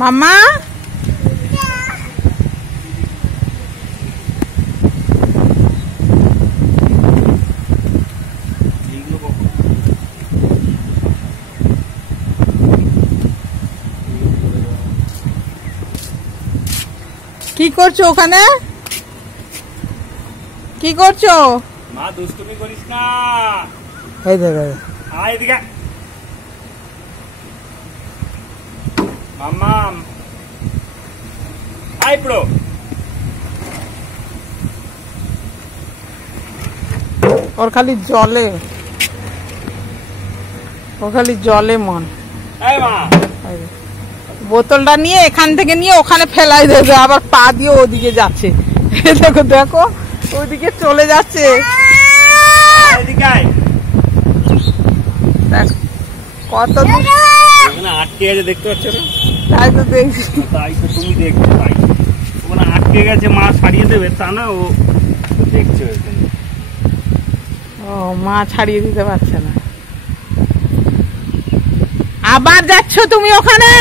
মামা কি করছো ওখানে? কি করছো? মা দুষ্টুমি করিস না। এই দেখো আয় এদিকে মাম্মা আয় প্রো। ওর খালি জলে, ওর খালি জলে মন। এই মা বোতলটা নিয়ে এখান থেকে নিয়ে ওখানে ফেলাই দেবে, আবার পা দিয়ে ওদিকে যাচ্ছে। দেখো দেখো ওদিকে চলে যাচ্ছে। কত ওখানে আটকে গেছে দেখতে পাচ্ছ না? তাই তো দেখছি। তাই তো তুমি দেখছো, তাই ওখানে আটকে গেছে, মা ছাড়িয়ে দেবে তা না, ও দেখছে ওখানে। ও মা ছাড়িয়ে দিতে পারছে না। আবার যাচ্ছ তুমি ওখানে,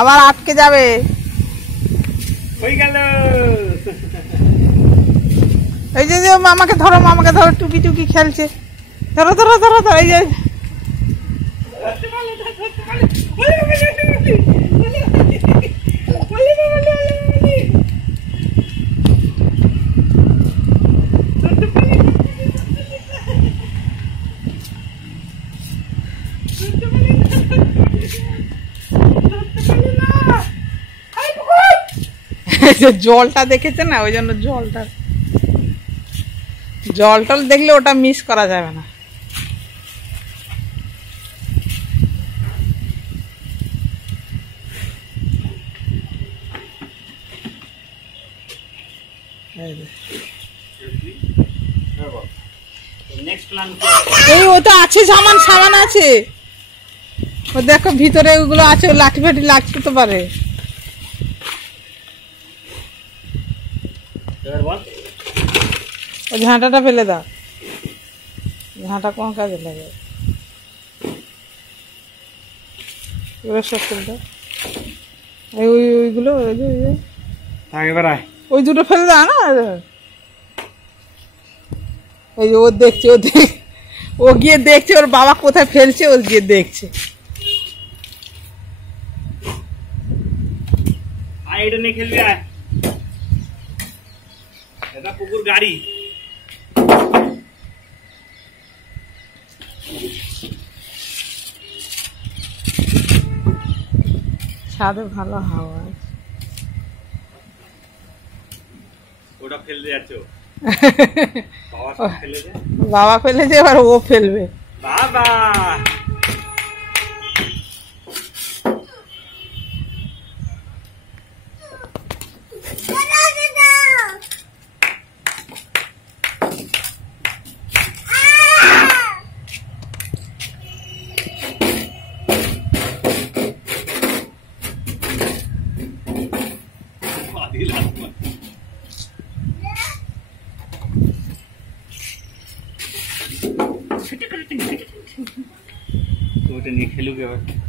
আবার আটকে যাবে। হয়ে গেল। এই যে মামাকে ধরো, মামাকে ধরো, টুকি টুকি খেলছে। ধরো ধরো ধরো ধরো। এই যে জলটা দেখেছে না, ওই জন্য জলটা দেখলে ওটা মিস করা যাবে না। এই ওটা আছে, সামান আছে। ও দেখো ভিতরে ওগুলো আছে, লাঠি ফাঠি লাগতে তো পারে। ওই ঝাঁটাটা ফেলে দাও, ঝাঁটা কোন কাজে লাগে? সব ফেলে দাও। ওইগুলো ওই দুটো ফেলে দাও না। ওই যে ও দেখছে, ও গিয়ে দেখছে ওর বাবা কোথায় ফেলছে, ও গিয়ে দেখছে। এটা নিয়ে খেলবি, আয়। এটা পুকুর গাড়ি। ছাদে ভালো হাওয়া। ওটা ফেলতে যাচ্ছ? বাবা ফেলেছে, এবার ও ফেলবে। বাবা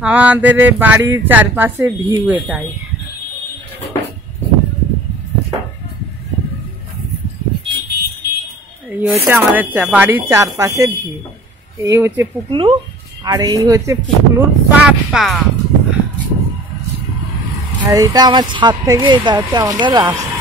আমাদের বাড়ির চারপাশে ভিউ এটাই। এই হচ্ছে আমাদের বাড়ির চারপাশে ভিউ। এই হচ্ছে পুকলু, আর এই হচ্ছে পুকলুর পাপা। আর এটা আমার ছাদ থেকে, এটা হচ্ছে আমাদের রাস্তা।